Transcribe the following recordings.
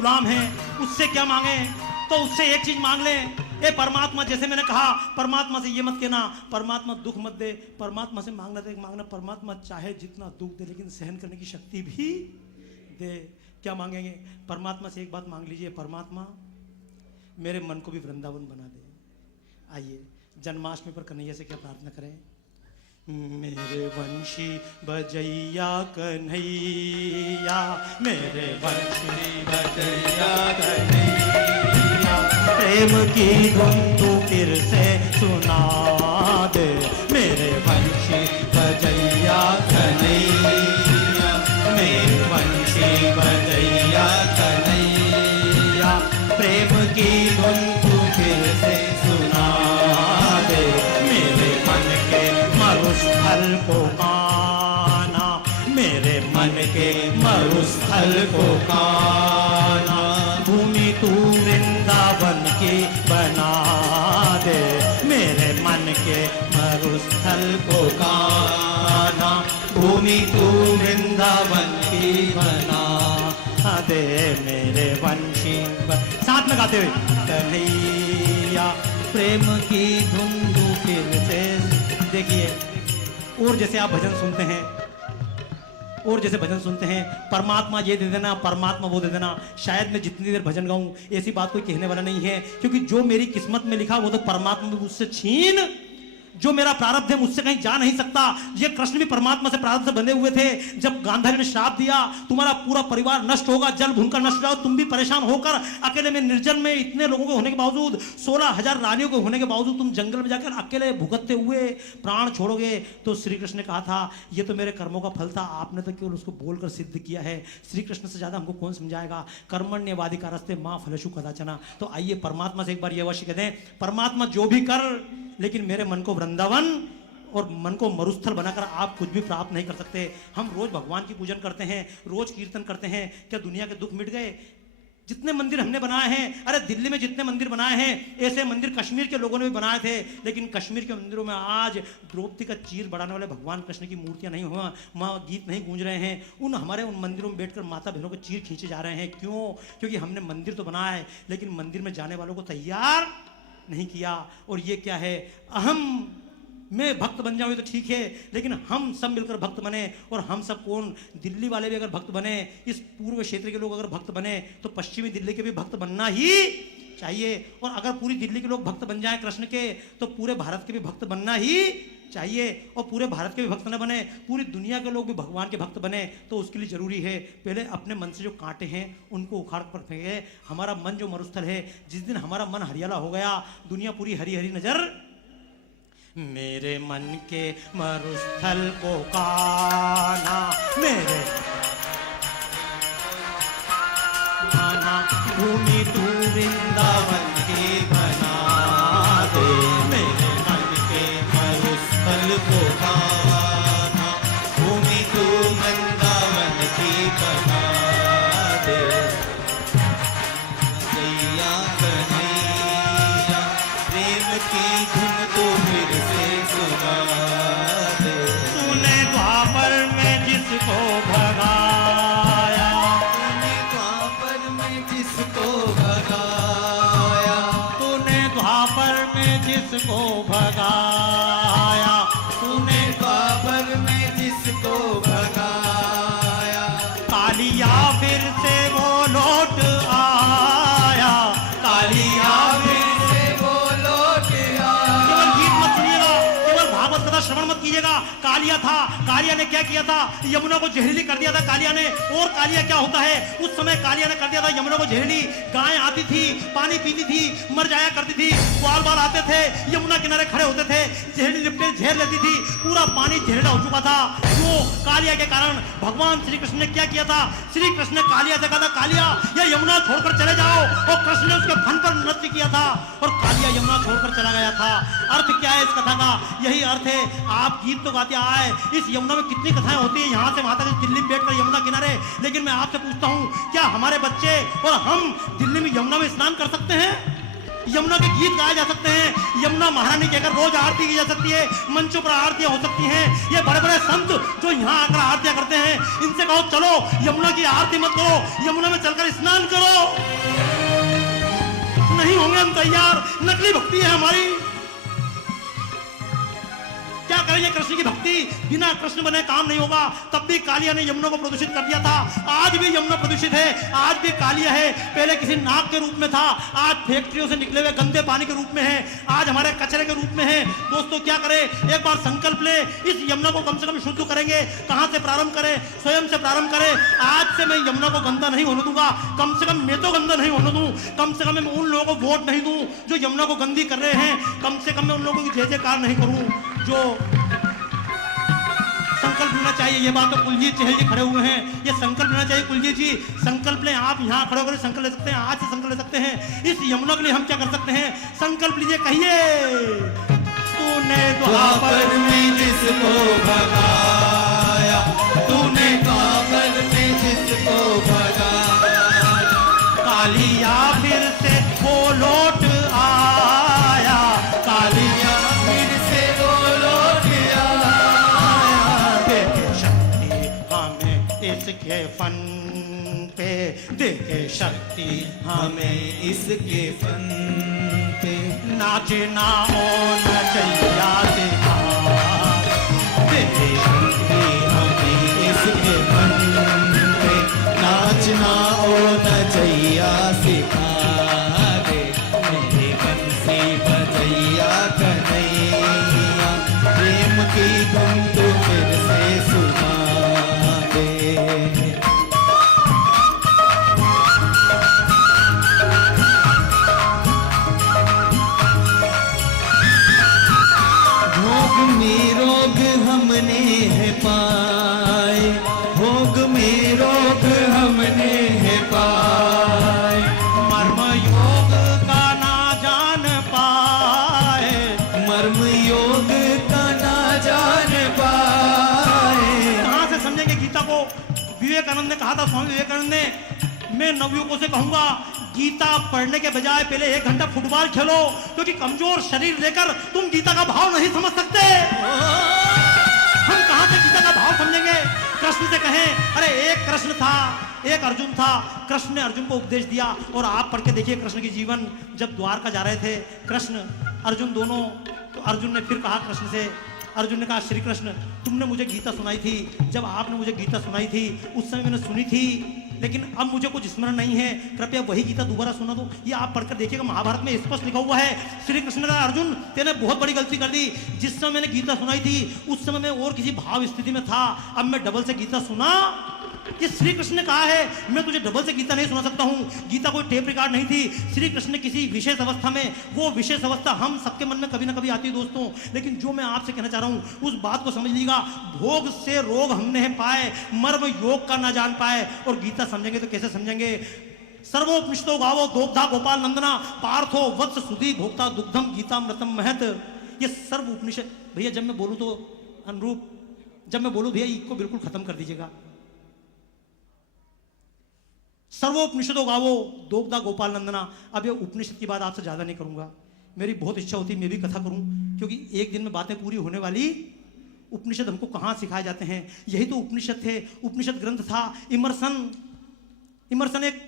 गुलाम हैं, उससे क्या मांगे? तो उससे एक चीज मांग ले, ए परमात्मा, जैसे मैंने कहा परमात्मा से ये मत कहना परमात्मा दुख मत दे, परमात्मा से मांगना परमात्मा चाहे जितना दुख दे लेकिन सहन करने की शक्ति भी दे। क्या मांगेंगे? परमात्मा से एक बात मांग लीजिए, परमात्मा मेरे मन को भी वृंदावन बना दे। आइए जन्माष्टमी पर कन्हैया से क्या प्रार्थना करें? मेरे वंशी बजैया कन्हैया, मेरे वंशी बजैया कन्हैया, प्रेम की धुन तू फिर से सुना दे। मेरे वंशी बजैया कन्हैया, मेरे वंशी बजैया कन्हैया, प्रेम की धुन तू फिर से सुना दे। मेरे मन के मरुस्थल को काना, मेरे मन के मरुस्थल को काना, भूमि तू वृंदावन की बना दे। मेरे मन के मरुस्थल को काना, भूमि तू वृंदावन की बना दे। मेरे वंशी साथ में गाते हुए, कन्हैया प्रेम की धुन तू फिर से। देखिए, और जैसे आप भजन सुनते हैं, और जैसे भजन सुनते हैं, परमात्मा ये दे देना, परमात्मा वो दे देना, शायद मैं जितनी देर भजन गाऊं ऐसी बात कोई कहने वाला नहीं है, क्योंकि जो मेरी किस्मत में लिखा वो तो परमात्मा मुझसे छीन, जो मेरा प्रारब्ध है मुझसे कहीं जा नहीं सकता। ये कृष्ण भी परमात्मा से प्रारब्ध से बंधे हुए थे। जब गांधारी ने श्राप दिया तुम्हारा पूरा परिवार नष्ट होगा, जल भूनकर नष्ट होगा, तुम भी परेशान होकर अकेले में निर्जन में इतने लोगों के होने के बावजूद, 16,000 रानियों के होने के बावजूद तुम जंगल में जाकर अकेले भुगतते हुए प्राण छोड़ोगे। तो श्री कृष्ण ने कहा था ये तो मेरे कर्मों का फल था, आपने तो केवल उसको बोलकर सिद्ध किया है। श्री कृष्ण से ज्यादा हमको कौन समझाएगा? कर्मण्यवाधिकारस्ते मां फलेषु कदाचन। तो आइए परमात्मा से एक बार ये अवश्य कहते हैं, परमात्मा जो भी कर, लेकिन मेरे मन को वृंदावन और मन को मरुस्थल बनाकर आप कुछ भी प्राप्त नहीं कर सकते। हम रोज भगवान की पूजन करते हैं, रोज कीर्तन करते हैं, क्या दुनिया के दुख मिट गए? जितने मंदिर हमने बनाए हैं, अरे दिल्ली में जितने मंदिर बनाए हैं, ऐसे मंदिर कश्मीर के लोगों ने भी बनाए थे, लेकिन कश्मीर के मंदिरों में आज द्रौपदी का चीर बढ़ाने वाले भगवान कृष्ण की मूर्तियां नहीं हुआ, वहाँ गीत नहीं गूंज रहे हैं। उन मंदिरों में बैठकर माता बहनों के चीर खींचे जा रहे हैं। क्यों? क्योंकि हमने मंदिर तो बनाया है, लेकिन मंदिर में जाने वालों को तैयार नहीं किया। और ये क्या है? अहम मैं भक्त बन जाऊँ तो ठीक है, लेकिन हम सब मिलकर भक्त बने। और हम सब कौन? दिल्ली वाले भी अगर भक्त बने, इस पूर्व क्षेत्र के लोग अगर भक्त बने, तो पश्चिमी दिल्ली के भी भक्त बनना ही चाहिए। और अगर पूरी दिल्ली के लोग भक्त बन जाए कृष्ण के, तो पूरे भारत के भी भक्त बनना ही चाहिए। और पूरे भारत के भी भक्त न बने, पूरी दुनिया के लोग भी भगवान के भक्त बने, तो उसके लिए जरूरी है पहले अपने मन से जो कांटे हैं उनको उखाड़ कर फेंके। हमारा मन जो मरुस्थल है, जिस दिन हमारा मन हरियाला हो गया, दुनिया पूरी हरी हरी नजर। मेरे मन के मरुस्थल को काना, मेरे काना, भूमि तू वृंदावन की बना दे। मेरे मन के मरुस्थल को काना, भूमि तू वृंदावन की बना दे। कन्हैया कन्हैया, प्रेम की धुन तो फिर से सुना दे। तूने द्वापर में जिसको भगाया, तूने द्वापर में जिसको भगाया, तूने द्वापर में जिसको भगाया, तूने द्वापर में जिसको भगाया, कालिया फिर से वो लौट आया, कालिया फिर से वो लौट आया। केवल गीत मत सुनिएगा, केवल भागवत कथा श्रवण मत कीजिएगा। कालिया था, कालिया ने क्या किया था? यमुना को जहरीली कर दिया था कालिया ने। और कालिया क्या होता है? उस समय कालिया ने कर दिया था यमुना को जहरीली। गाय आती थी, पानी पीती थी, मर जाया करती थी। ग्वाल बाल आते थे, यमुना किनारे खड़े होते थे, जहरीली लिपटे झेर लेती थी, पूरा पानी जहरीला हो चुका था। क्यों? कालिया के कारण। भगवान श्री कृष्ण ने क्या किया था? श्री कृष्ण ने कालिया से कहा था, कालिया यह यमुना छोड़कर चले जाओ। और कृष्ण ने उसके फन पर नृत्य किया था और कालिया यमुना छोड़कर चला गया था। अर्थ क्या है इस कथा का? यही अर्थ है। आप गीत तो गाते आए, इस यमुना में कितनी कथाएं होती है, यहाँ से वहां तक दिल्ली में बैठकर यमुना किनारे। लेकिन मैं आपसे पूछता हूँ, क्या हमारे बच्चे और हम दिल्ली में यमुना में स्नान कर सकते हैं? यमुना के गीत गाए जा सकते हैं, यमुना महारानी कहकर रोज आरती की जा सकती है, मंचों पर आरतियां हो सकती हैं। ये बड़े बड़े संत जो यहाँ आकर आरतियां करते हैं, इनसे कहो चलो यमुना की आरती मत करो, यमुना में चलकर स्नान करो। नहीं होंगे हम तैयार, नकली भक्ति है हमारी। क्या करेंगे कृष्ण की भक्ति, बिना कृष्ण बने काम नहीं होगा। तब भी कालिया ने यमुना को प्रदूषित कर दिया था, आज भी यमुना प्रदूषित है, आज भी कालिया है। पहले किसी नाग के रूप में था, आज फैक्ट्रियों से निकले हुए गंदे पानी के रूप में है, आज हमारे कचरे के रूप में है। दोस्तों क्या करें, एक बार संकल्प ले, इस यमुना को कम से कम शुद्ध करेंगे। कहां से प्रारंभ करें, स्वयं से प्रारंभ करें। आज से मैं यमुना को गंदा नहीं होने दूंगा, कम से कम मैं तो गंदा नहीं होने दूं, कम से कम मैं उन लोगों को वोट नहीं दूं जो यमुना को गंदी कर रहे हैं, कम से कम मैं उन लोगों की जय जयकार नहीं करूं। जो संकल्प लेना चाहिए, ये बात तो कुलजीत चहल जी खड़े हुए हैं, ये संकल्प लेना चाहिए। कुलजीत जी संकल्प लें, आप यहाँ खड़े होकर संकल्प ले सकते हैं, आज से संकल्प ले सकते हैं। इस यमुना के लिए हम क्या कर सकते हैं, संकल्प लीजिए, कहिए। तूने द्वापर में जिसको भगाया, तूने द्वापर में जिसको भगाया, कालिया फिर से वो लौट आया, कालिया फिर से वो लौट आया। देखे शक्ति हमें इसके फन पे, देखे शक्ति हमें इसके फन पे, नाचना ओ नचैया दिखा, देखे शक्ति हमें इसके फन पे, नाचना ओ नचैया सिखा दे, मेरे बंसी बजैया कन्हैया, प्रेम की धुन तो फिर से सुना दे। भोग में रोग हमने है पाए, भोग में रोग हमने है पाए, मर्म योग का ना जान पाए, मर्म योग का ना जान पाए। कहां से समझेंगे गीता को। विवेकानंद ने कहा था, स्वामी विवेकानंद ने, मैं नवयुवकों से कहूंगा गीता पढ़ने के बजाय पहले 1 घंटा फुटबॉल खेलो, क्योंकि कमजोर शरीर लेकर तुम गीता का भाव नहीं समझ सकते। हम कहां से गीता का भाव समझेंगे। कृष्ण से कहें, अरे एक कृष्ण था, एक अर्जुन था, कृष्ण ने अर्जुन को उपदेश दिया। और आप पढ़ के देखिए कृष्ण की जीवन, जब द्वारका जा रहे थे कृष्ण अर्जुन दोनों, तो अर्जुन ने फिर कहा कृष्ण से, अर्जुन ने कहा श्री कृष्ण तुमने मुझे गीता सुनाई थी, जब आपने मुझे गीता सुनाई थी उस समय मैंने सुनी थी, लेकिन अब मुझे कुछ स्मरण नहीं है, कृपया वही गीता दोबारा सुना दो। ये आप पढ़कर देखिएगा, महाभारत में स्पष्ट लिखा हुआ है। श्री कृष्ण ने कहा अर्जुन तेने बहुत बड़ी गलती कर दी, जिस समय मैंने गीता सुनाई थी उस समय मैं और किसी भाव स्थिति में था, अब मैं डबल से गीता सुना। ये श्री कृष्ण ने कहा है, मैं तुझे डबल से गीता नहीं सुना सकता हूँ। गीता कोई टेप रिकॉर्ड नहीं थी। श्री कृष्ण ने किसी विशेष अवस्था में, वो विशेष अवस्था हम सबके मन में कभी ना कभी आती है दोस्तों, लेकिन जो मैं आपसे कहना चाह रहा हूँ उस बात को समझ लीजिएगा। भोग से रोग हमने पाए, मर्म योग का ना जान पाए। और गीता समझेंगे तो कैसे समझेंगे। सर्वोपनिषदो गावो दोग्धा गोपाल नंदना, पार्थो वत्स सुधी भोक्ता दुग्धम गीतामृतम महत। ये सर्व उपनिषद, भैया जब मैं बोलूँ तो अनुरूप, जब मैं बोलूँ भैया इसको बिल्कुल खत्म कर दीजिएगा। सर्वोपनिषदों गावो दोग्धा गोपाल नंदना। अब ये उपनिषद की बात आपसे ज्यादा नहीं करूंगा, मेरी बहुत इच्छा होती मैं भी कथा करूं, क्योंकि एक दिन में बातें पूरी होने वाली। उपनिषद हमको कहां सिखाए जाते हैं, यही तो उपनिषद थे, उपनिषद ग्रंथ था। इमर्सन एक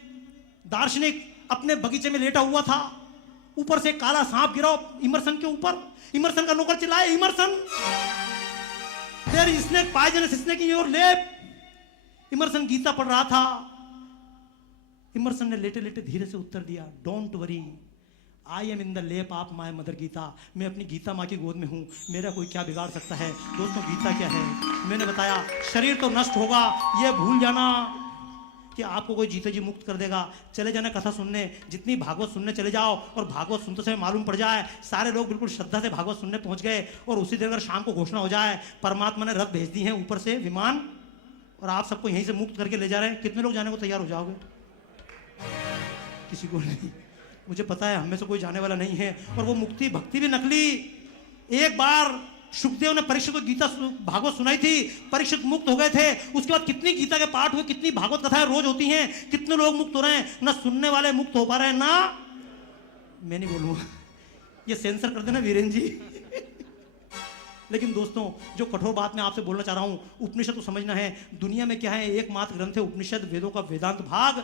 दार्शनिक अपने बगीचे में लेटा हुआ था, ऊपर से काला सांप गिरा इमर्सन के ऊपर। इमर्सन का नौकर चिल्लाए, Emerson there is snake poisonous snake in your lap. Emerson Gita पढ़ रहा था। इमर्सन ने लेटे लेटे धीरे से उत्तर दिया, don't worry, I am in the लेप ऑफ माय मदर गीता। मैं अपनी गीता माँ की गोद में हूँ, मेरा कोई क्या बिगाड़ सकता है। दोस्तों गीता क्या है, मैंने बताया शरीर तो नष्ट होगा, ये भूल जाना कि आपको कोई जीते जी मुक्त कर देगा। चले जाना कथा सुनने, जितनी भागवत सुनने चले जाओ, और भागवत सुनते समय मालूम पड़ जाए सारे लोग बिल्कुल श्रद्धा से भागवत सुनने पहुंच गए, और उसी दिन अगर शाम को घोषणा हो जाए परमात्मा ने रथ भेज दी है ऊपर से विमान, और आप सबको यहीं से मुक्त करके ले जा रहे हैं, कितने लोग जाने को तैयार हो जाओगे? किसी को नहीं, मुझे पता है हम में से कोई जाने वाला नहीं है। और वो मुक्ति भक्ति भी नकली। एक बार सुखदेव ने परीक्षित को गीता भागवत सुनाई थी, परीक्षित मुक्त हो गए थे। उसके बाद कितनी गीता के पाठ हुए, कितनी भागवत कथाएं रोज होती हैं, कितने लोग मुक्त हो रहे हैं। ना सुनने वाले मुक्त हो पा रहे हैं, ना मैं नहीं बोलूंगा, ये सेंसर कर देना वीरेंद्र जी। लेकिन दोस्तों, जो कठोर बात मैं आपसे बोलना चाह रहा हूं, उपनिषद को समझना है। दुनिया में क्या है, एकमात्र ग्रंथ है उपनिषद, वेदों का वेदांत भाग,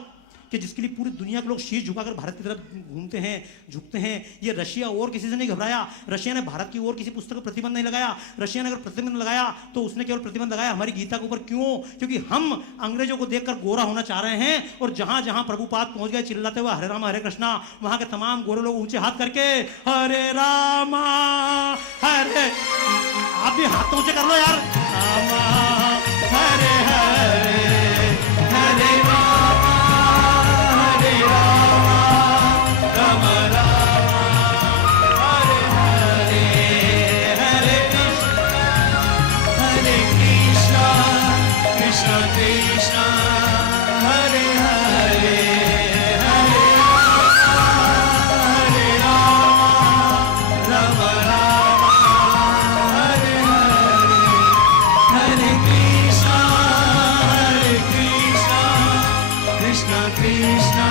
कि जिसके लिए पूरी दुनिया के लोग शीश झुकाकर भारत की तरफ घूमते हैं, झुकते हैं। ये रशिया और किसी से नहीं घबराया। रशिया ने भारत की ओर किसी पुस्तक पर प्रतिबंध नहीं लगाया। रशिया ने अगर प्रतिबंध लगाया तो उसने केवल प्रतिबंध लगाया हमारी गीता के ऊपर। क्यों? क्योंकि हम अंग्रेजों को देखकर गोरा होना चाह रहे हैं, और जहां जहां प्रभुपाद पहुंच गए चिल्लाते हुए हरे राम हरे कृष्णा, वहां के तमाम गोरे लोग ऊंचे हाथ करके हरे रामा हरे, आप भी हाथ ऊंचे कर लो यार, रामा हरे हरे हरे रामा हरे रामा राम रामा हरे हरे हरे कृष्णा कृष्णा कृष्णा हरे हरे हरे रामा राम रामा हरे हरे कृष्णा कृष्णा कृष्णा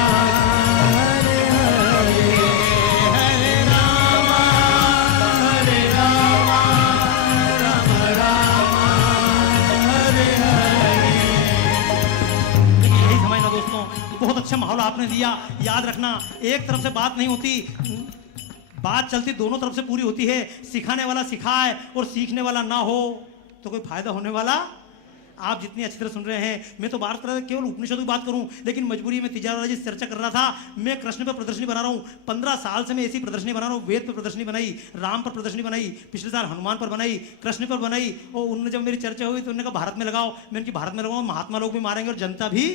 हरे हरे हरे रामा राम रामा हरे हरे। देखिए, यही समझना दोस्तों, बहुत अच्छा माहौल आपने दिया। याद रखना, एक तरफ से बात नहीं होती, बात चलती दोनों तरफ से पूरी होती है। सिखाने वाला सिखाए और सीखने वाला ना हो तो कोई फायदा होने वाला। आप जितनी अच्छी तरह सुन रहे हैं, मैं तो बात कर रहा था केवल उपनिषद की बात करूं, लेकिन मजबूरी में तिजारा जी से चर्चा कर रहा था। मैं कृष्ण पर प्रदर्शनी बना रहा हूं, 15 साल से मैं ऐसी प्रदर्शनी बना रहा हूं। वेद पर प्रदर्शनी बनाई, राम पर प्रदर्शनी बनाई, पिछले साल हनुमान पर बनाई, कृष्ण पर बनाई। और उन्होंने जब मेरी चर्चा हुई तो उन्होंने कहा भारत में लगाओ। मैं उनकी भारत में लगाऊंगा, महात्मा लोग भी मारेंगे और जनता भी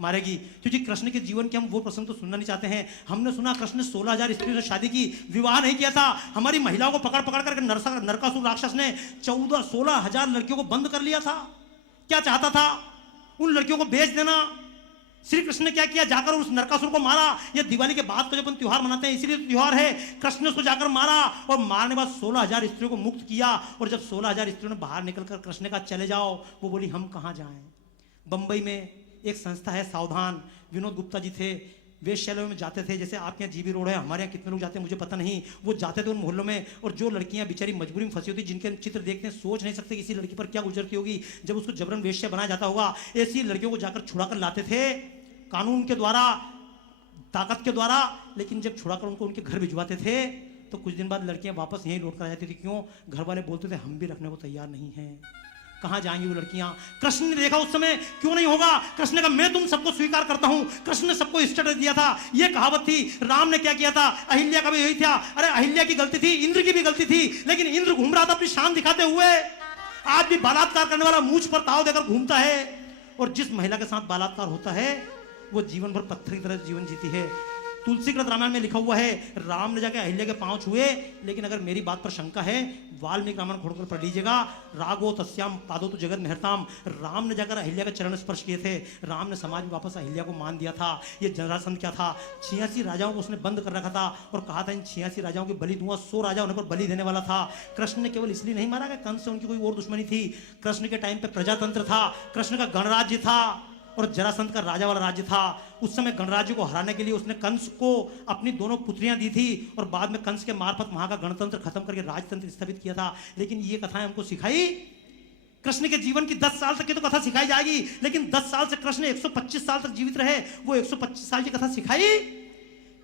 मारेगी, क्योंकि कृष्ण के जीवन के हम वो प्रसंग तो सुनना नहीं चाहते हैं। हमने सुना कृष्ण ने 16,000 स्त्रियों से शादी की, विवाह नहीं किया था। हमारी महिलाओं को पकड़ पकड़ करके नरकासुर राक्षस ने 16,000 लड़कियों को बंद कर लिया था। क्या चाहता था? उन लड़कियों को बेच देना। श्री कृष्ण ने क्या किया? जाकर उस नरकासुर को मारा। ये दिवाली के बाद का जो अपन त्योहार मनाते हैं, इसीलिए त्योहार है। कृष्ण ने उसको जाकर मारा, और मारने के बाद 16,000 स्त्रियों को मुक्त किया। और जब 16,000 स्त्रियों ने बाहर निकलकर कृष्ण ने कहा चले जाओ, वो बोली हम कहाँ जाएं। बंबई में एक संस्था है सावधान, विनोद गुप्ता जी थे, वेश्यालयों में जाते थे। जैसे आपके यहाँ जीबी रोड है, हमारे यहाँ कितने लोग जाते हैं मुझे पता नहीं। वो जाते थे उन मोहल्लों में, और जो लड़कियां बेचारी मजबूरी में फंसी होती, जिनके चित्र देखते हैं सोच नहीं सकते किसी लड़की पर क्या गुजरती होगी जब उसको जबरन वेश्या बनाया जाता होगा। ऐसी लड़कियों को जाकर छुड़ा कर लाते थे कानून के द्वारा, ताकत के द्वारा। लेकिन जब छुड़ा कर उनको उनके घर भिजवाते थे तो कुछ दिन बाद लड़कियां वापस यहीं लौट कर आ जाती थी। क्यों? घर वाले बोलते थे हम भी रखने को तैयार नहीं हैं, कहां जाएंगी वो लड़कियां। कृष्ण ने देखा उस समय क्यों नहीं होगा। कृष्ण ने कहा मैं तुम सबको स्वीकार करता हूं। कृष्ण ने सबको स्टेटस दिया था। ये कहावत थी। राम ने क्या किया था? अहिल्या का भी यही था। अरे अहिल्या की गलती थी, इंद्र की भी गलती थी, लेकिन इंद्र घूम रहा था अपनी शान दिखाते हुए। आज भी बलात्कार करने वाला मूंछ पर ताव देकर घूमता है, और जिस महिला के साथ बलात्कार होता है वो जीवन भर पत्थर की तरह जीवन जीती है। तुलसीकृत रामायण में लिखा हुआ है, राम ने जाकर अहिल्या के पांव छुए। लेकिन अगर मेरी बात पर शंका है, वाल्मीकि रामायण खोलकर पढ़ लीजिएगा, रागो तस्याम पादो तो जगत मेहरताम। राम ने जाकर अहिल्या के चरण स्पर्श किए थे। राम ने समाज में वापस अहिल्या को मान दिया था। ये जरासंध क्या था? 86 राजाओं को उसने बंद कर रखा था, और कहा था इन 86 राजाओं की बलि दूंगा। 100 राजा उन्हें पर बलि देने वाला था। कृष्ण ने केवल इसलिए नहीं मारा कि कंस से उनकी कोई और दुश्मनी थी। कृष्ण के टाइम पे प्रजातंत्र था, कृष्ण का गणराज्य था, और जरासंध का राजा वाला राज्य था। उस समय गणराज्य को हराने के लिए उसने कंस को अपनी दोनों पुत्रियां दी थी, और बाद में कंस के मार्फत वहां का गणतंत्र खत्म करके राजतंत्र स्थापित किया था। लेकिन ये कथाएं हमको सिखाई, कृष्ण के जीवन की 10 साल तक की तो कथा सिखाई जाएगी, लेकिन 10 साल से कृष्ण 125 साल तक जीवित रहे, वो 125 साल की कथा सिखाई।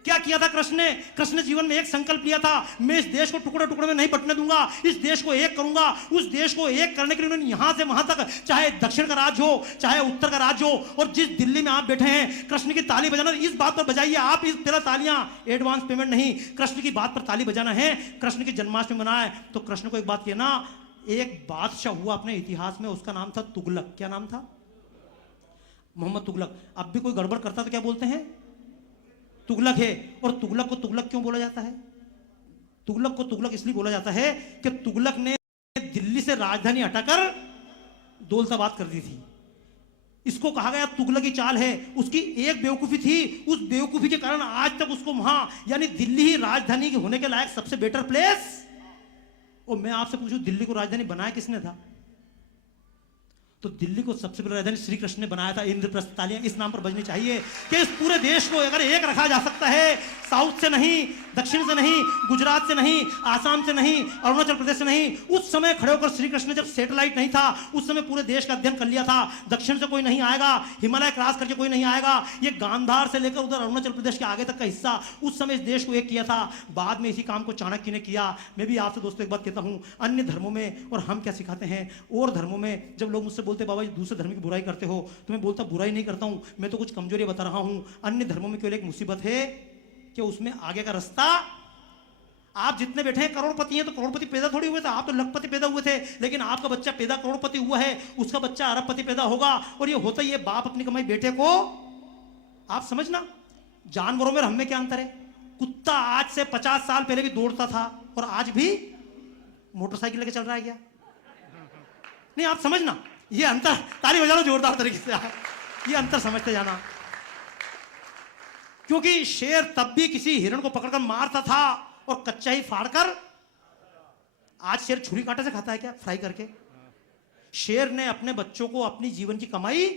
क्या किया था कृष्ण ने? कृष्ण ने जीवन में एक संकल्प लिया था, मैं इस देश को टुकड़े टुकड़े में नहीं बंटने दूंगा, इस देश को एक करूंगा। उस देश को एक करने के लिए उन्होंने यहां से वहां तक, चाहे दक्षिण का राज्य हो चाहे उत्तर का राज्य हो, और जिस दिल्ली में आप बैठे हैं, कृष्ण की ताली बजाना, इस बात पर बजाइए आप, इस तेरा तालियां एडवांस पेमेंट नहीं, कृष्ण की बात पर ताली बजाना है। कृष्ण की जन्माष्टमी मनाए तो कृष्ण को एक बात कहना, एक बादशाह हुआ अपने इतिहास में, उसका नाम था तुगलक। क्या नाम था? मोहम्मद तुगलक। अब भी कोई गड़बड़ करता तो क्या बोलते हैं? तुगलक है। और तुगलक को तुगलक क्यों बोला जाता है? तुगलक को तुगलक इसलिए बोला जाता है कि तुगलक ने दिल्ली से राजधानी हटाकर दौलताबाद कर दी थी। इसको कहा गया तुगलक की चाल है। उसकी एक बेवकूफी थी, उस बेवकूफी के कारण आज तक उसको वहां, यानी दिल्ली ही राजधानी होने के लायक सबसे बेटर प्लेस। और मैं आपसे पूछूं, दिल्ली को राजधानी बनाया किसने था? तो दिल्ली को सबसे पहले राजधानी श्री कृष्ण ने बनाया था। इंद्रप्रस्थ। तालियां इस नाम पर बजनी चाहिए कि इस पूरे देश को अगर एक रखा जा सकता है, साउथ से नहीं, दक्षिण से नहीं, गुजरात से नहीं, आसाम से नहीं, अरुणाचल प्रदेश से नहीं। उस समय खड़े होकर श्री कृष्ण ने, जब सैटेलाइट नहीं था, उस समय पूरे देश का अध्ययन कर लिया था। दक्षिण से कोई नहीं आएगा, हिमालय क्रॉस करके कोई नहीं आएगा। ये गांधार से लेकर उधर अरुणाचल प्रदेश के आगे तक का हिस्सा, उस समय इस देश को एक किया था। बाद में इसी काम को चाणक्य ने किया। मैं भी आपसे दोस्तों एक बात कहता हूं, अन्य धर्मों में और हम क्या सिखाते हैं, और धर्मों में जब लोग मुझसे बोलते बाबा जी दूसरे धर्म की बुराई करते हो, तो मैं बोलता बुराई नहीं करता हूं, मैं तो कुछ कमजोरी बता रहा हूं। अन्य धर्मों में केवल एक मुसीबत है कि उसमें आगे का रास्ता, आप जितने बैठे हैं करोड़पति हैं, तो करोड़पति पैदा थोड़ी हुए थे, आप तो लखपति पैदा हुए थे। लेकिन आपका बच्चा पैदा करोड़पति हुआ है, उसका बच्चा अरबपति पैदा होगा। और ये होता ही है, बाप अपनी कमाई बेटे को, आप समझना। जानवरों में हम में क्या अंतर है? कुत्ता आज से 50 साल पहले भी दौड़ता था और आज भी मोटरसाइकिल लेके चल रहा है क्या? नहीं, आप समझना ये अंतर। ताली बजा लो जोरदार तरीके से, ये अंतर समझते जाना। क्योंकि शेर तब भी किसी हिरण को पकड़कर मारता था और कच्चा ही फाड़कर। आज शेर छुरी कांटे से खाता है क्या? फ्राई करके। शेर ने अपने बच्चों को अपनी जीवन की कमाई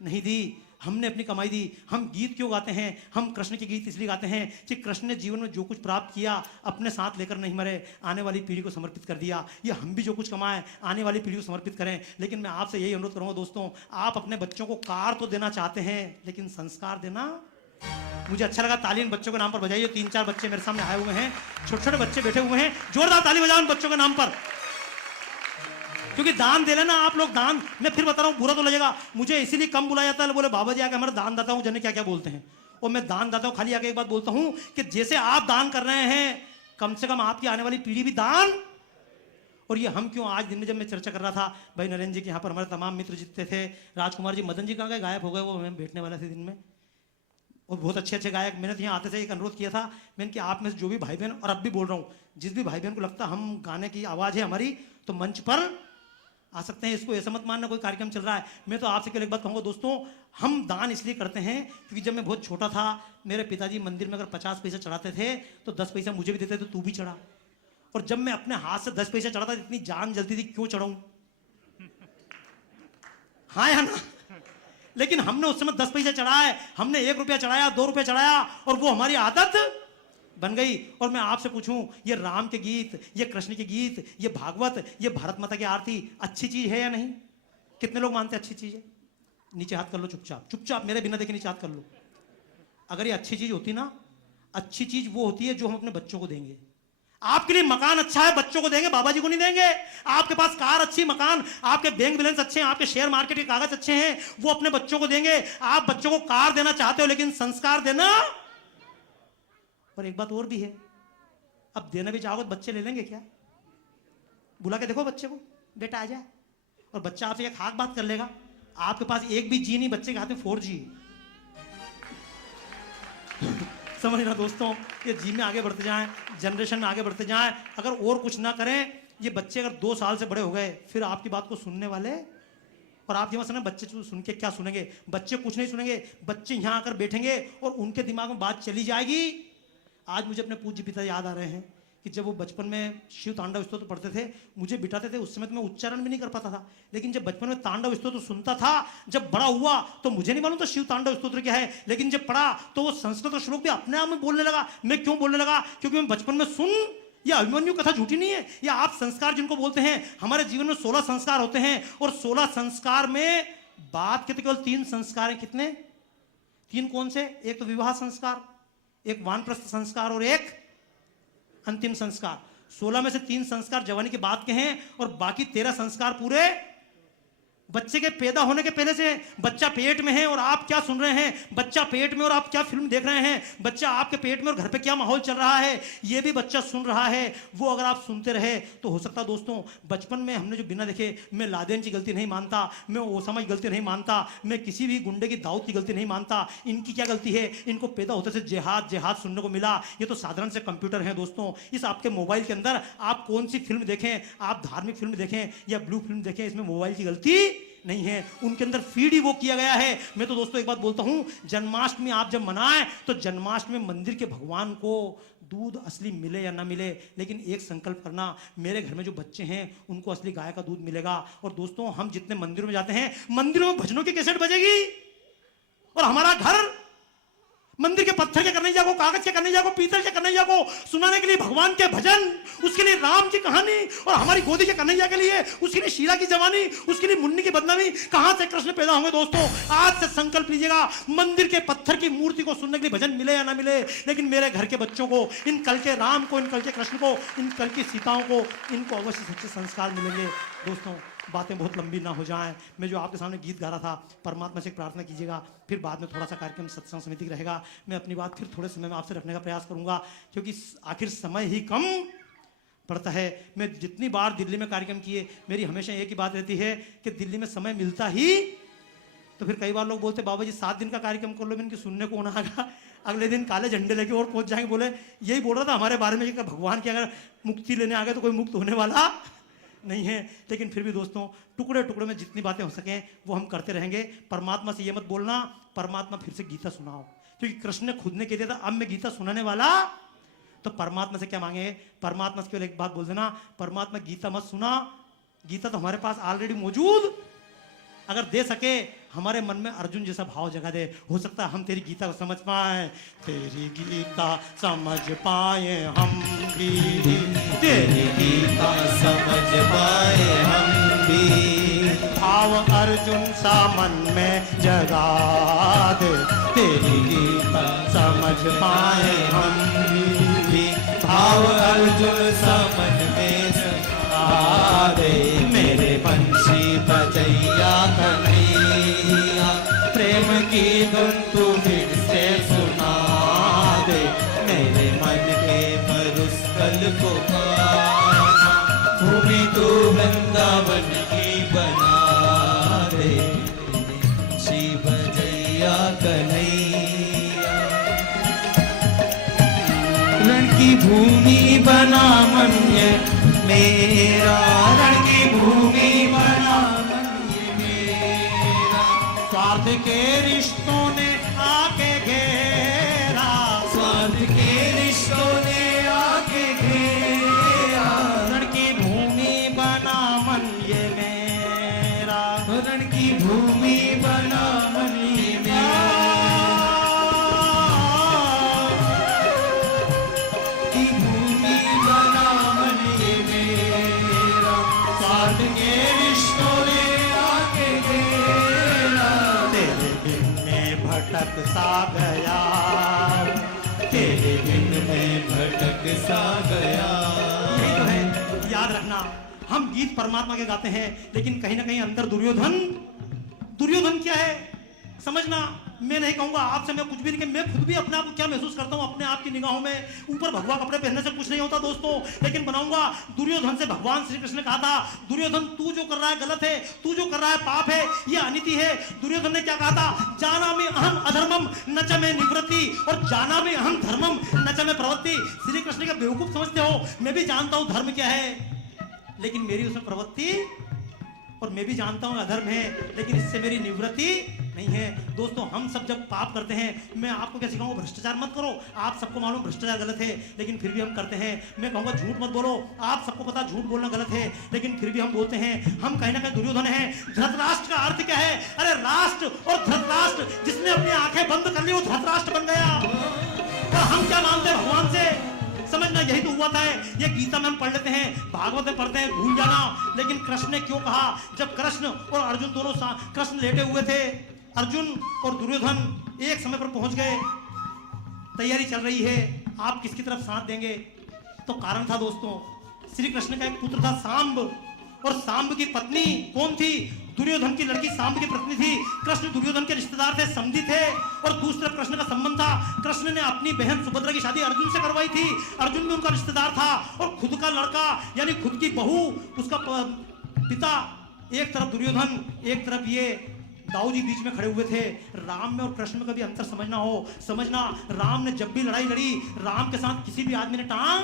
नहीं दी, हमने अपनी कमाई दी। हम गीत क्यों गाते हैं? हम कृष्ण के गीत इसलिए गाते हैं कि कृष्ण ने जीवन में जो कुछ प्राप्त किया अपने साथ लेकर नहीं मरे, आने वाली पीढ़ी को समर्पित कर दिया। ये हम भी जो कुछ कमाए आने वाली पीढ़ी को समर्पित करें। लेकिन मैं आपसे यही अनुरोध करूंगा दोस्तों, आप अपने बच्चों को कार तो देना चाहते हैं, लेकिन संस्कार देना। मुझे अच्छा लगा, ताली इन बच्चों के नाम पर बजाइए। 3-4 बच्चे मेरे सामने आए हुए हैं, छोटे छोटे बच्चे बैठे हुए हैं, जोरदार ताली बजाओ इन बच्चों के नाम पर। क्योंकि दान दे लेना आप लोग, दान, मैं फिर बता रहा हूं, बुरा तो लगेगा, मुझे इसीलिए कम बुलाया जाता है। बोले बाबा जी आके हमारे दान दाता हूं, जने क्या क्या बोलते हैं। और मैं दान दाता हूं, खाली आके एक बात बोलता हूं कि जैसे आप दान कर रहे हैं, कम से कम आपकी आने वाली पीढ़ी भी दान। और ये हम क्यों, आज दिन में जब मैं चर्चा कर रहा था, भाई नरेंद्र जी के यहाँ पर हमारे तमाम मित्र जितने थे, राजकुमार जी, मदन जी कहाँ गए? गायब हो गए, वो मैं बैठने वाला थे दिन में। और बहुत अच्छे अच्छे गायक, मैंने तो यहाँ आते थे एक अनुरोध किया था, मैंने कि आप में से जो भी भाई बहन, और अब भी बोल रहा हूँ, जिस भी भाई बहन को लगता हम गाने की आवाज़ है हमारी, तो मंच पर आ सकते हैं। इसको ऐसा मत मानना कोई कार्यक्रम चल रहा है। मैं तो आपसे केवल एक बात कहूँगा दोस्तों, हम दान इसलिए करते हैं क्योंकि जब मैं बहुत छोटा था, मेरे पिताजी मंदिर में अगर 50 पैसे चढ़ाते थे तो 10 पैसा मुझे भी देते थे, तू भी चढ़ा। और जब मैं अपने हाथ से 10 पैसे चढ़ाता, इतनी जान जलती थी, क्यों चढ़ाऊं? हाँ या ना? लेकिन हमने उस समय 10 पैसे चढ़ाए, हमने 1 रुपया चढ़ाया, 2 रुपया चढ़ाया, और वो हमारी आदत बन गई। और मैं आपसे पूछूं, ये राम के गीत, ये कृष्ण के गीत, ये भागवत, ये भारत माता की आरती अच्छी चीज है या नहीं? कितने लोग मानते हैं अच्छी चीज है? नीचे हाथ कर लो, चुपचाप चुपचाप, मेरे बिना देखे नीचे हाथ कर लो। अगर ये अच्छी चीज होती ना, अच्छी चीज वो होती है जो हम अपने बच्चों को देंगे। आपके लिए मकान अच्छा है, बच्चों को देंगे, बाबा जी को नहीं देंगे। आपके पास कार अच्छी, मकान, आपके बैंक बैलेंस अच्छे हैं, आपके शेयर मार्केट के कागज अच्छे हैं, वो अपने बच्चों को देंगे। आप बच्चों को कार देना चाहते हो, लेकिन संस्कार देना। और एक बात और भी है, अब देना भी चाहोगे तो बच्चे ले लेंगे क्या? बुला के देखो बच्चे को, बेटा आ जाए, और बच्चा आपसे एक खाक बात कर लेगा। आपके पास एक भी जी नहीं, बच्चे के हाथ में 4G। समझना दोस्तों, ये जी में आगे बढ़ते जाएं, जनरेशन में आगे बढ़ते जाएं। अगर और कुछ ना करें, ये बच्चे अगर 2 साल से बड़े हो गए, फिर आपकी बात को सुनने वाले, और आप जब सुने बच्चे सुन के क्या सुनेंगे? बच्चे कुछ नहीं सुनेंगे, बच्चे यहां आकर बैठेंगे और उनके दिमाग में बात चली जाएगी। आज मुझे अपने पूज्य पिता याद आ रहे हैं कि जब वो बचपन में शिव तांडव स्तोत्र पढ़ते थे, मुझे बिठाते थे, उस समय तो मैं उच्चारण भी नहीं कर पाता था, लेकिन जब बचपन में तांडव स्तोत्र सुनता था, जब बड़ा हुआ तो मुझे नहीं मालूम था शिव तांडव स्तोत्र क्या है, लेकिन जब पढ़ा तो वो संस्कृत श्लोक भी अपने आप में बोलने लगा। मैं क्यों बोलने लगा? क्योंकि मैं बचपन में सुन, यह अभिमन्यु कथा झूठी नहीं है, या आप संस्कार जिनको बोलते हैं। हमारे जीवन में 16 संस्कार होते हैं, और 16 संस्कार में बात के तो केवल 3 संस्कार हैं। कितने? 3 कौन से? एक तो विवाह संस्कार, एक वानप्रस्थ संस्कार, और एक अंतिम संस्कार। 16 में से 3 संस्कार जवानी के बाद के हैं, और बाकी 13 संस्कार पूरे बच्चे के पैदा होने के पहले से। बच्चा पेट में है और आप क्या सुन रहे हैं, बच्चा पेट में और आप क्या फिल्म देख रहे हैं, बच्चा आपके पेट में और घर पे क्या माहौल चल रहा है, ये भी बच्चा सुन रहा है। वो अगर आप सुनते रहे तो हो सकता दोस्तों, बचपन में हमने जो बिना देखे, मैं लादेन की गलती नहीं मानता, मैं ओसामा की गलती नहीं मानता, मैं किसी भी गुंडे की दाऊद की गलती नहीं मानता। इनकी क्या गलती है? इनको पैदा होते से जिहाद जिहाद सुनने को मिला। ये तो साधारण से कंप्यूटर है दोस्तों। इस आपके मोबाइल के अंदर आप कौन सी फिल्म देखें, आप धार्मिक फिल्म देखें या ब्लू फिल्म देखें, इसमें मोबाइल की गलती नहीं है। उनके अंदर फीड ही वो किया गया है। मैं तो दोस्तों एक बात बोलता हूं, जन्माष्टमी आप जब मनाएं तो जन्माष्टमी मंदिर के भगवान को दूध असली मिले या ना मिले, लेकिन एक संकल्प करना, मेरे घर में जो बच्चे हैं उनको असली गाय का दूध मिलेगा। और दोस्तों, हम जितने मंदिरों में जाते हैं, मंदिरों में भजनों की कैसेट बजेगी, और हमारा घर मंदिर के पत्थर के कन्हैया को, कागज के कन्हैया को, पीतल के कन्हैया को सुनाने के लिए भगवान के भजन, उसके लिए राम की कहानी, और हमारी गोदी के कन्हैया के लिए उसके लिए शीला की जवानी, उसके लिए मुन्नी की बदनामी। कहां से कृष्ण पैदा होंगे दोस्तों? आज से संकल्प लीजिएगा, मंदिर के पत्थर की मूर्ति को सुनने के लिए भजन मिले या ना मिले, लेकिन मेरे घर के बच्चों को, इन कल के राम को, इन कल के कृष्ण को, इन कल की सीताओं को, इनको अवश्य सच्चे संस्कार मिलेंगे। दोस्तों बातें बहुत लंबी ना हो जाएं, मैं जो आपके सामने गीत गा रहा था, परमात्मा से प्रार्थना कीजिएगा, फिर बाद में थोड़ा सा कार्यक्रम सत्संग समिति का रहेगा। मैं अपनी बात फिर थोड़े समय में आपसे रखने का प्रयास करूंगा, क्योंकि आखिर समय ही कम पड़ता है। मैं जितनी बार दिल्ली में कार्यक्रम किए, मेरी हमेशा एक ही बात रहती है कि दिल्ली में समय मिलता ही, तो फिर कई बार लोग बोलते बाबा जी 7 दिन का कार्यक्रम कर लो, मैं इनकी सुनने को ना आगा, अगले दिन काले झंडे लेके और पहुंच जाएंगे। बोले यही बोल रहा था हमारे बारे में कि भगवान की अगर मुक्ति लेने आ गए तो कोई मुक्त होने वाला नहीं है। लेकिन फिर भी दोस्तों टुकड़े टुकड़े में जितनी बातें हो सकें वो हम करते रहेंगे। परमात्मा से ये मत बोलना परमात्मा फिर से गीता सुनाओ, क्योंकि कृष्ण ने खुद ने कह दिया था अब मैं गीता सुनाने वाला, तो परमात्मा से क्या मांगे? परमात्मा से केवल एक बात बोल देना, परमात्मा गीता मत सुना, गीता तो हमारे पास ऑलरेडी मौजूद, अगर दे सके हमारे मन में अर्जुन जैसा भाव जगा दे, हो सकता है हम तेरी गीता को समझ पाए, तेरी गीता समझ पाए हम भी, तेरी गीता समझ पाए हम भी, भाव अर्जुन सा मन में जगा दे, तेरी गीता समझ पाए हम भी, भाव अर्जुन समझ में सजा दे, मेरे बंशी बजैया कन्हैया, प्रेम की धुन तू फिर से सुना दे, मेरे मन के मरुस्थल को पाना, भूमि तू वृंदावन की बना दे, बंशी बजैया कन्हैया, रण की भूमि बना मन ये मेरा, रण की भूमि बना मन ये मेरा, स्वार्थ के रिश्तों ने आके घेरा, स्वार्थ के रिश्तों ने आके घेरा, रण की भूमि बना मन ये मेरा, रण की भूमि बना मन ये मेरा, की भूमि बना मन ये मेरा, स्वार्थ के रिश्तों ने आके घेरा, तेरे बिन में भटक सा गया, तेरे बिन में भटक सा गया। यही तो है, याद रखना हम गीत परमात्मा के गाते हैं, लेकिन कहीं ना कहीं अंदर दुर्योधन, दुर्योधन क्या है समझना। मैं नहीं कहूंगा आपसे, मैं कुछ भी नहीं, मैं खुद भी अपने आप को क्या महसूस करता हूं अपने आप की निगाहों में, ऊपर भगवा कपड़े पहनने से कुछ नहीं होता दोस्तों, लेकिन बनाऊंगा दुर्योधन से भगवान श्री कृष्ण ने कहा था, दुर्योधन तू जो कर रहा है गलत है, तू जो कर रहा है पाप है, ये अनिति है। दुर्योधन ने क्या कहा था? जाना में अहम अधर्मम न च में निवृत्ति, और जाना में अहम धर्मम न च में प्रवृत्ति। श्री कृष्ण का बेवकूफ समझते हो, मैं भी जानता हूं धर्म क्या है, लेकिन मेरी उसमें प्रवृत्ति, और मैं भी जानता हूं अधर्म है, लेकिन इससे मेरी निवृत्ति नहीं है। दोस्तों हम सब जब पाप करते हैं, मैं आपको क्या सिखाऊंगा? भ्रष्टाचार मत करो, आप सबको मालूम भ्रष्टाचार गलत है, लेकिन फिर भी हम करते हैं। मैं कहूंगा झूठ मत बोलो, आप सबको पता झूठ बोलना गलत है, लेकिन फिर भी हम बोलते हैं। हम कहीं ना कहीं दुर्योधन हैं। धृतराष्ट्र का अर्थ क्या है? अरे राष्ट्र और धृतराष्ट्र, जिसने अपनी आंखें बंद कर ली वो धृतराष्ट्र बन गया। और हम क्या मानते हैं भगवान से? समझना यही तो हुआ था। ये गीता में हम पढ़ लेते हैं, भागवत में पढ़ते हैं, भूल जाना। लेकिन कृष्ण ने क्यों कहा? जब कृष्ण और अर्जुन दोनों कृष्ण लेटे हुए थे, अर्जुन और दुर्योधन एक समय पर पहुंच गए, तैयारी चल रही है, आप किसकी तरफ साथ देंगे? तो कारण था दोस्तों, श्री कृष्ण का एक पुत्र था सांब, और सांब की पत्नी कौन थी? दुर्योधन की लड़की सांब की पत्नी थी। कृष्ण दुर्योधन के रिश्तेदार थे, समधी थे, और दूसरे कृष्ण का संबंध था। कृष्ण ने अपनी बहन सुभद्रा की शादी अर्जुन से करवाई थी। अर्जुन भी उनका रिश्तेदार था, और खुद का लड़का यानी खुद की बहू, उसका पिता एक तरफ दुर्योधन, एक तरफ ये दाऊ जी बीच में खड़े हुए थे। राम में और कृष्ण में कभी अंतर समझना हो, समझना। राम ने जब भी लड़ाई लड़ी, राम के साथ किसी भी आदमी ने टांग,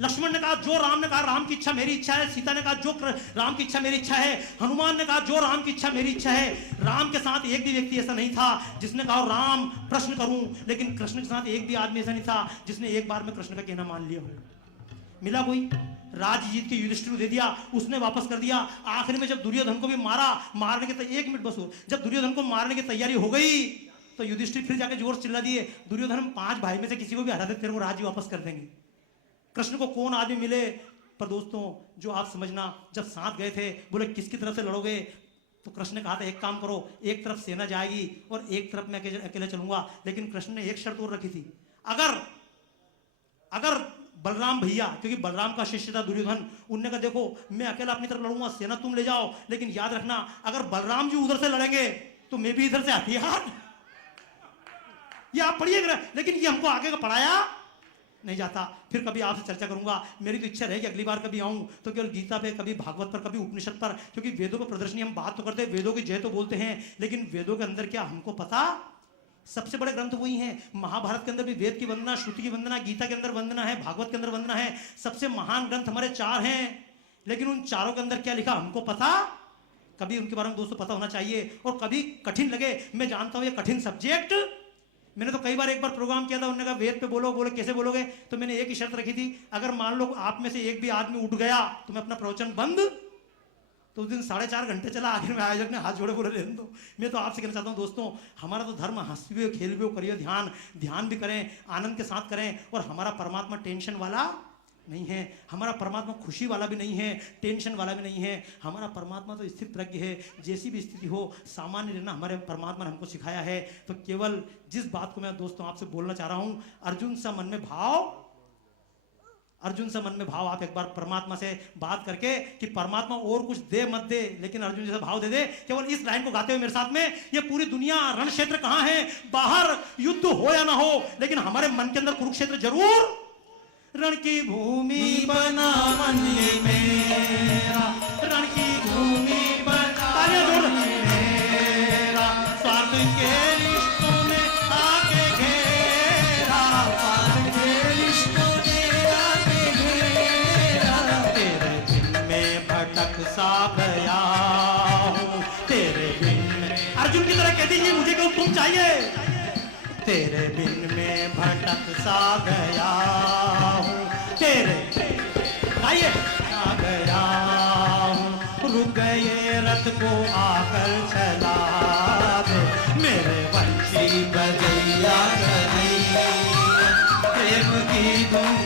लक्ष्मण ने कहा जो राम ने कहा राम की इच्छा मेरी इच्छा है, सीता ने कहा जो राम की इच्छा मेरी इच्छा है, हनुमान ने कहा जो राम की इच्छा मेरी इच्छा है। राम के साथ एक भी व्यक्ति ऐसा नहीं था जिसने कहा राम प्रश्न करूं, लेकिन कृष्ण के साथ एक भी आदमी ऐसा नहीं था जिसने एक बार में कृष्ण का कहना मान लिया हो। मिला कोई? राज्य जीत के युधिष्ठिर को दे दिया, उसने वापस कर दिया। आखिर में जब दुर्योधन को भी मारा, मारने के एक मिनट बस हो, जब दुर्योधन को मारने की तैयारी हो गई, तो युधिष्ठिर फिर जाके जोर से चिल्ला दिए, दुर्योधन हम 5 भाई में से किसी को भी हरा दे तेरे को राज्य वापस कर देंगे। कृष्ण को कौन आदमी मिले, पर दोस्तों जो आप समझना, जब साथ गए थे बोले किसकी तरफ से लड़ोगे, तो कृष्ण ने कहा था एक काम करो, एक तरफ सेना जाएगी और एक तरफ मैं अकेले चलूंगा। लेकिन कृष्ण ने एक शर्त और रखी थी, अगर बलराम भैया, क्योंकि बलराम का शिष्य था दुर्योधन, उनने कहा देखो मैं अकेला अपनी तरफ लड़ूंगा, सेना तुम ले जाओ, लेकिन याद रखना अगर बलराम जी उधर से लड़ेंगे तो मैं भी इधर से हथियार। ये आप पढ़िए, लेकिन ये हमको आगे का पढ़ाया नहीं जाता। फिर कभी आपसे चर्चा करूंगा, मेरी तो इच्छा रहे कि अगली बार कभी आऊं तो केवल गीता पे, कभी भागवत पर, कभी उपनिषद पर, क्योंकि वेदों पर प्रदर्शनी हम बात तो करते हैं, वेदों की जय तो बोलते हैं, लेकिन वेदों के अंदर क्या हमको पता, सबसे बड़े ग्रंथ वही हैं। महाभारत के अंदर भी वेद की वंदना, श्रुति की वंदना, गीता के अंदर वंदना है, भागवत के अंदर वंदना है। सबसे महान ग्रंथ हमारे 4 हैं, लेकिन उन चारों के अंदर क्या लिखा हमको पता, कभी उनके बारे में दोस्तों पता होना चाहिए। और कभी कठिन लगे, मैं जानता हूं ये कठिन सब्जेक्ट, मैंने तो कई बार एक बार प्रोग्राम किया था, उन्होंने कहा वेद पे बोलो, बोले कैसे बोलोगे, तो मैंने एक ही शर्त रखी थी, अगर मान लो आप में से एक भी आदमी उठ गया तो मैं अपना प्रवचन बंद। तो उस दिन 4.5 घंटे चला, आखिर में आयोजक ने हाथ जोड़े बोले रहने दो। मैं तो आपसे कहना चाहता हूँ दोस्तों, हमारा तो धर्म हंस भी खेल भी करिए, ध्यान भी करें, आनंद के साथ करें। और हमारा परमात्मा टेंशन वाला नहीं है, हमारा परमात्मा खुशी वाला भी नहीं है, टेंशन वाला भी नहीं है। हमारा परमात्मा तो स्थित प्रज्ञ है, जैसी भी स्थिति हो सामान्य रहना हमारे परमात्मा ने हमको सिखाया है। तो केवल जिस बात को मैं दोस्तों आपसे बोलना चाह रहा हूं, अर्जुन सा मन में भाव आप एक बार परमात्मा से बात करके कि परमात्मा और कुछ दे मत दे, लेकिन अर्जुन जैसा भाव दे दे। केवल इस लाइन को गाते हुए मेरे साथ में, ये पूरी दुनिया रण क्षेत्र कहां है, बाहर युद्ध हो या ना हो, लेकिन हमारे मन के अंदर कुरुक्षेत्र जरूर। रण की भूमि बना मन ये मेरा, रण की भूमि बना मेरा, स्वार्थ के रिश्तों ने आके घेरा, स्वार्थ के रिश्तों ने आके घेरा, तेरे बिन में भटक सा गया हूँ, तेरे बिन में, अर्जुन की तरह कह दीजिए मुझे क्यों तुम चाहिए, तेरे बिन में भटक सा गया हूँ, तेरे आइए आ गया हूँ, रुक गए रथ को आकर चला दे, मेरे वंशी बजैया गई, प्रेम की धुन